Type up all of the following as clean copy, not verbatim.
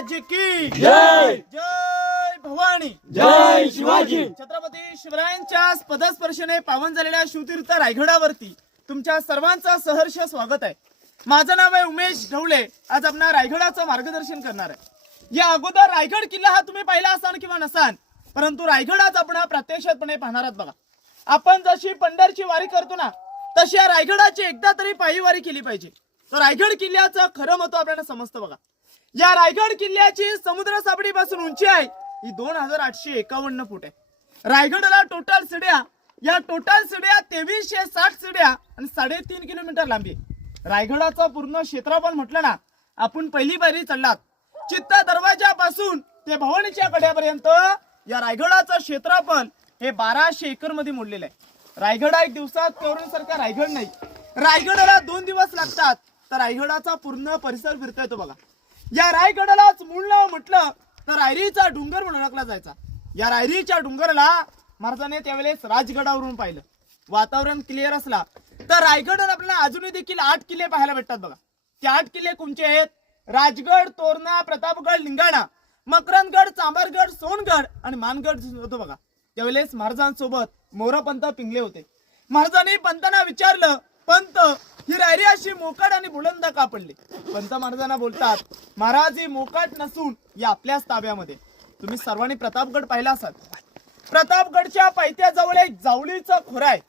महाराज की जय जय भवानी जय शिवाजी. छत्रपती शिवरायांच्या पदस्पर्शने पावन झालेल्या शिवतीर्थ रायगडावरती तुमच्या सर्वांचं सहर्ष स्वागत आहे. माझं नाव आहे उमेश ढवळे. आज आपण रायगडाचं मार्गदर्शन करणार आहे. या अगोदर रायगड किल्ला हा तुम्ही पाहिला असाल किंवा नसाल, परंतु रायगड आज आपण प्रत्यक्षपणे पाहणार आहात. बघा, आपण जशी पंढरची वारी करतो ना, तशी या रायगडाची एकदा तरी पायी वारी केली पाहिजे. तर रायगड किल्ल्याचं खरं महत्व आपल्याला समजतं. बघा, या रायगड किल्ल्याची समुद्र साबडीपासून उंची आहे ही 2851 फूट आहे. रायगडला टोटल शिड्या, या टोटल शिड्या 2360 शिड्या आणि 3.5 किलोमीटर लांबी आहे. रायगडाचं पूर्ण क्षेत्रफळ म्हटलं ना, आपण पहिली पायरी चढलात चित्त दरवाजापासून ते भवानीच्या कड्यापर्यंत या रायगडाचं क्षेत्रफळ हे 1200 एकर मध्ये मोडलेलं आहे. रायगड एक दिवसात करून रायगड नाही, रायगडाला 2 दिवस लागतात. तर रायगडाचा पूर्ण परिसर फिरता येतो. बघा, या रायगडालाच मूळ नाव म्हटलं तर रायरीचा डोंगर म्हणून ओळखला जायचा. या रायरीच्या डोंगराला महाराजांनी त्यावेळेस राजगडावरून पाहिलं. वातावरण क्लिअर असला तर रायगडवर आपल्याला अजूनही देखील 8 किल्ले पाहायला भेटतात. बघा, ते 8 किल्ले कोणते आहेत? राजगड, तोरणा, प्रतापगड, लिंगाणा, मकरंदगड, चांबरगड, सोनगड आणि मानगड होतो. बघा, त्यावेळेस महाराजांसोबत मोरपंत पिंगले होते. महाराजांनी पंतांना विचारलं, पंत, ही रायरी अशी मोकाट आणि बुलंद का पडली? पंत महाराजांना बोलतात, महाराज ही मोकाट नसून या आपल्याच ताब्यामध्ये. तुम्ही सर्वांनी प्रतापगड पाहिला असाल. प्रतापगडच्या पायथ्याजवळ एक जावळीचं खोरं आहे.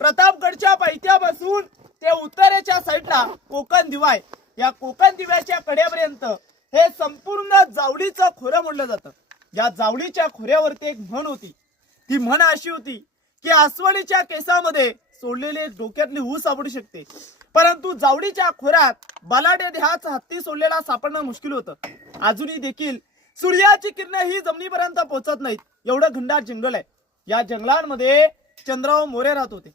प्रतापगडच्या पायथ्यापासून ते उत्तरेच्या साईडला कोकण दिवा आहे. या कोकण दिव्याच्या कड्यापर्यंत हे संपूर्ण जावळीचं खोरं म्हणलं जातं. या जावळीच्या खोऱ्यावरती एक म्हण होती. ती म्हण अशी होती की अस्वलीच्या केसामध्ये सोडलेले डोक्यातली ऊस सापडू शकते, परंतु जावळीच्या खोऱ्यात बलाढ्य देहाचा हत्ती सोडलेला सापडणं मुश्किल होतं. अजूनही देखील सूर्याची किरणे ही जमिनीपर्यंत पोहोचत नाहीत, एवढं घनदाट जंगल आहे. या जंगलांमध्ये चंद्रराव मोरे राहत होते.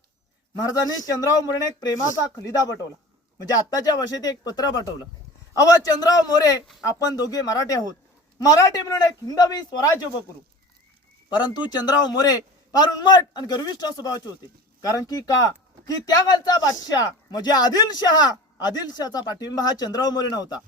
महाराजांनी चंद्रराव मोरेने एक प्रेमाचा खलिदा पाठवला, म्हणजे आत्ताच्या भाषेत एक पत्र पाठवलं. अव चंद्रराव मोरे, आपण दोघे मराठी आहोत, मराठी म्हणून एक हिंदवी स्वराज्य उभं करू. परंतु चंद्रराव मोरे फार उन्मट आणि गर्विष्ठ स्वभावाचे होते. कारण की त्या कालचा बादशाह म्हणजे आदिलशहाचा पाठिंबा हा चंद्रराव मोरे नव्हता.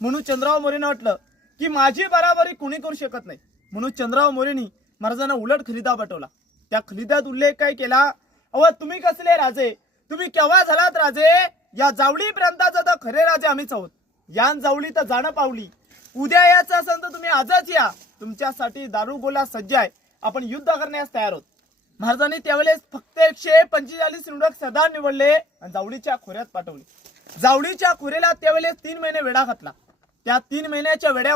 म्हणून चंद्रराव मोरेने वाटलं की माझी बराबरी कुणी करू शकत नाही. म्हणून चंद्रराव मोरेनी महाराजांना उलट खलिदा पाठवला. त्या खलिद्यात उल्लेख काय केला? अव तुम्ही कसले राजे, तुम्ही केव्हा झालात राजे? या जावळी प्रांताचा तर खरे राजे आम्हीच आहोत. या जावळी तर जाणं पावली. उद्या याचं असेल तर तुम्ही आजच या. तुमच्यासाठी दारुगोला सज्ज आहे. आपण युद्ध करण्यास तयार आहोत. महाराजांनी त्यावेळेस फक्त 145 निवडक सरदार निवडले आणि जावळीच्या खोऱ्यात पाठवले. जावळीच्या खोऱ्याला त्यावेळेस 3 महिने वेढा घातला. त्या 3 महिन्याच्या वेड्यामध्ये